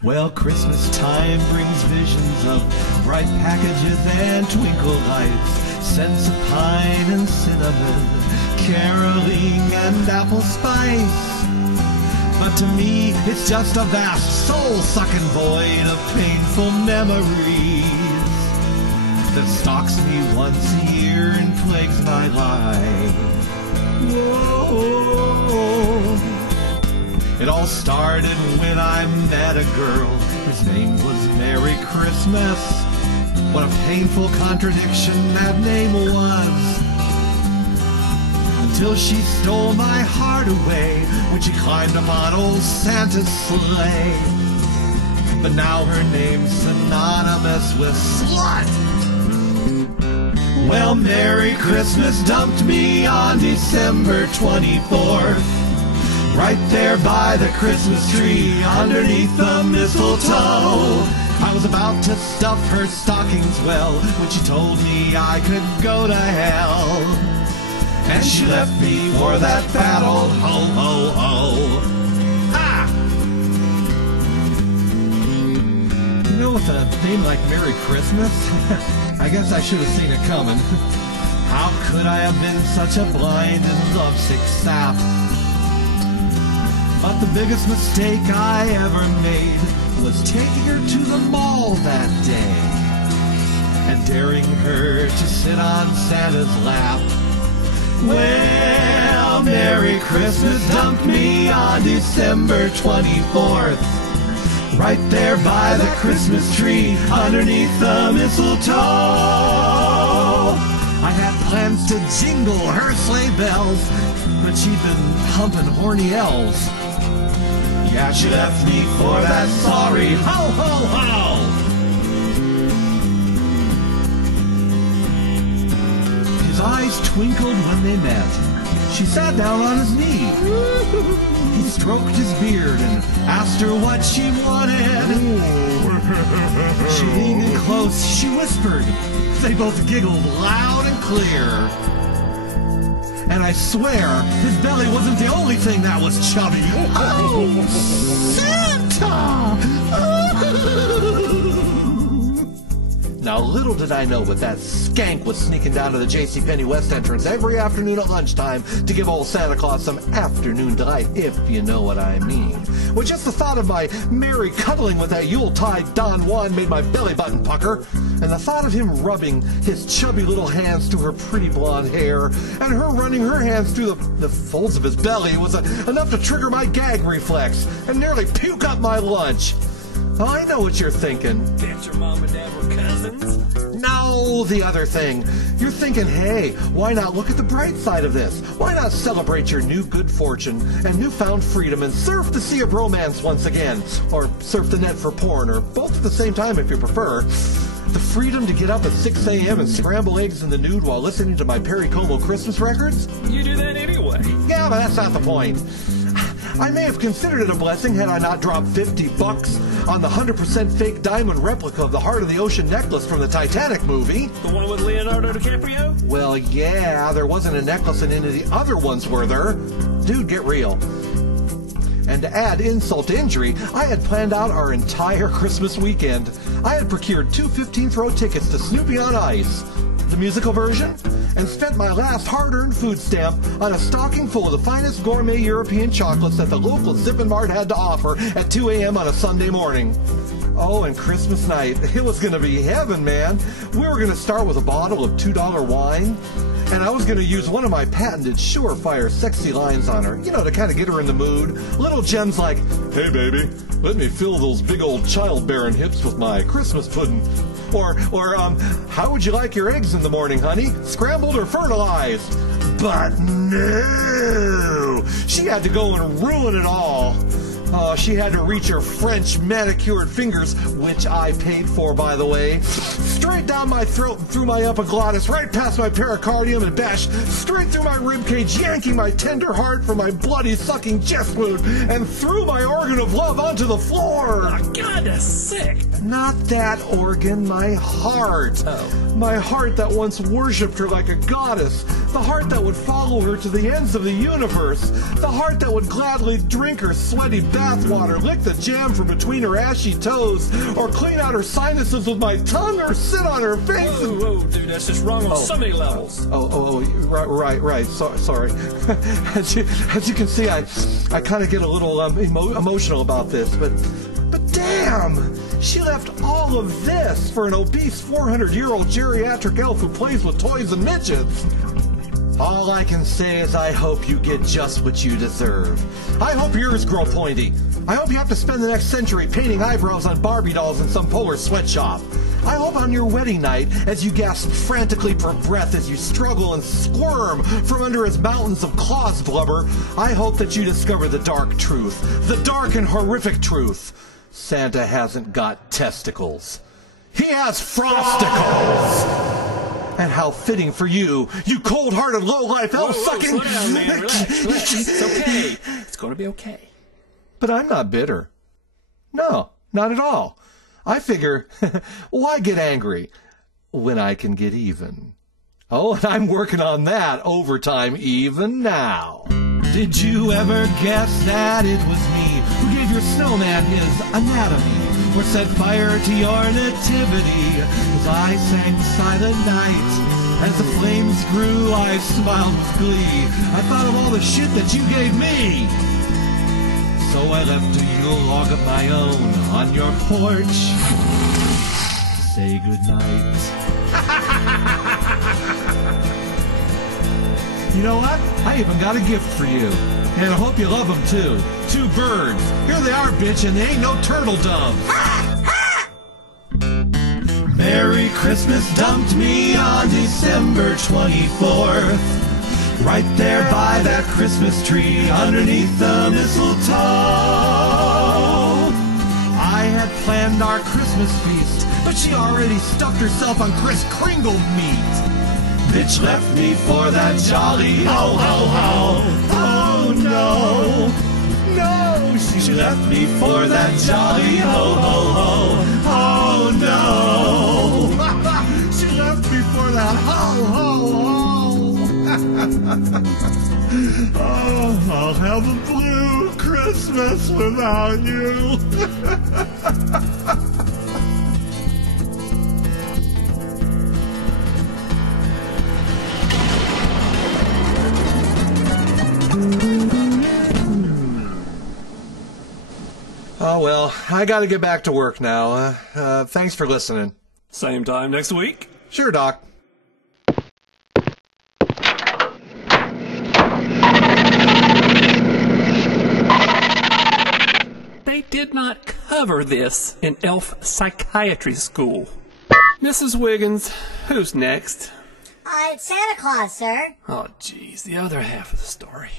Well, Christmas time brings visions of bright packages and twinkle lights, scents of pine and cinnamon, caroling and apple spice. But to me, it's just a vast, soul-sucking void of painful memories that stalks me once a year and plagues my life. Whoa. It all started when I met a girl whose name was Merry Christmas. What a painful contradiction that name was. Until she stole my heart away when she climbed up on old Santa's sleigh. But now her name's synonymous with slut. Well, Merry Christmas dumped me on December 24th. Right there by the Christmas tree, underneath the mistletoe. I was about to stuff her stockings well when she told me I could go to hell. And she left me for that fat old ho-ho-ho. Ha! You know, with a name like Merry Christmas, I guess I should have seen it coming. How could I have been such a blind and lovesick sap? But the biggest mistake I ever made was taking her to the mall that day and daring her to sit on Santa's lap. Well, Merry Christmas dumped me on December 24th. Right there by the Christmas tree, underneath the mistletoe. I had plans to jingle her sleigh bells, but she'd been humping horny elves. Yeah, she left me for that sorry ho-ho-ho. His eyes twinkled when they met. She sat down on his knee. He stroked his beard and asked her what she wanted. She leaned in close, she whispered. They both giggled loud and clear. And I swear, his belly wasn't the only thing that was chubby. Oh, Santa! Now, little did I know that skank was sneaking down to the JCPenney West entrance every afternoon at lunchtime to give old Santa Claus some afternoon delight, if you know what I mean. Well, just the thought of my Mary cuddling with that Yuletide Don Juan made my belly button pucker, and the thought of him rubbing his chubby little hands through her pretty blonde hair, and her running her hands through the folds of his belly was enough to trigger my gag reflex and nearly puke up my lunch. Oh, I know what you're thinking. Bet your mom and dad were cousins? No, the other thing. You're thinking, hey, why not look at the bright side of this? Why not celebrate your new good fortune and newfound freedom and surf the sea of romance once again? Or surf the net for porn, or both at the same time if you prefer. The freedom to get up at 6 a.m. and scramble eggs in the nude while listening to my Perry Como Christmas records? You do that anyway. Yeah, but that's not the point. I may have considered it a blessing had I not dropped $50 on the 100% fake diamond replica of the Heart of the Ocean necklace from the Titanic movie. The one with Leonardo DiCaprio? Well, yeah, there wasn't a necklace in any of the other ones, were there? Dude, get real. And to add insult to injury, I had planned out our entire Christmas weekend. I had procured 2 15th row tickets to Snoopy on Ice, the musical version, and spent my last hard-earned food stamp on a stocking full of the finest gourmet European chocolates that the local Zippin' Mart had to offer at 2 a.m. on a Sunday morning. Oh, and Christmas night, it was going to be heaven, man. We were going to start with a bottle of $2 wine, and I was going to use one of my patented surefire sexy lines on her, you know, to kind of get her in the mood. Little gems like, hey, baby, let me fill those big old childbearing hips with my Christmas pudding. Or, how would you like your eggs in the morning, honey? Scrambled or fertilized? But no! She had to go and ruin it all. She had to reach her French manicured fingers, which I paid for, by the way, straight down my throat and through my epiglottis, right past my pericardium, and bash straight through my ribcage, yanking my tender heart from my bloody sucking chest wound, and threw my organ of love onto the floor. Oh, God, that's sick. Not that organ, my heart. Oh. My heart that once worshipped her like a goddess, The heart that would follow her to the ends of the universe. The heart that would gladly drink her sweaty bathwater, lick the jam from between her ashy toes, or clean out her sinuses with my tongue, or sit on her face. Whoa, dude, that's just wrong on so many levels. Right. Sorry. As you can see, I kind of get a little emotional about this, but damn, she left all of this for an obese 400-year-old geriatric elf who plays with toys and midgets. All I can say is I hope you get just what you deserve. I hope your ears grow pointy. I hope you have to spend the next century painting eyebrows on Barbie dolls in some polar sweatshop. I hope on your wedding night, as you gasp frantically for breath as you struggle and squirm from under his mountains of claws blubber, I hope that you discover the dark truth, the dark and horrific truth. Santa hasn't got testicles. He has frosticles! And how fitting for you, you cold-hearted, low-life, elf-sucking... Slow down, man. Relax. It's okay. It's going to be okay. But I'm not bitter. No, not at all. I figure, why get angry when I can get even? Oh, and I'm working on that overtime even now. Did you ever guess that it was me who gave your snowman his anatomy? Or set fire to your nativity as I sang Silent Night? As the flames grew, I smiled with glee. I thought of all the shit that you gave me. So I left a Yule log of my own on your porch to say goodnight. You know what? I even got a gift for you. And I hope you love them too. 2 birds. Here they are, bitch, and they ain't no turtle doves. Merry Christmas dumped me on December 24th. Right there by that Christmas tree underneath the mistletoe. I had planned our Christmas feast, but she already stuffed herself on Kris Kringle meat. Bitch left me for that jolly ho ho ho. Oh no, no, she left me for that jolly ho ho ho. Oh no, she left me for that ho ho ho. Oh, I'll have a blue Christmas without you. Oh, well, I gotta get back to work now. Thanks for listening. Same time next week. Sure, Doc. They did not cover this in elf psychiatry school. Mrs. Wiggins, who's next? It's Santa Claus, sir. Oh, geez, the other half of the story.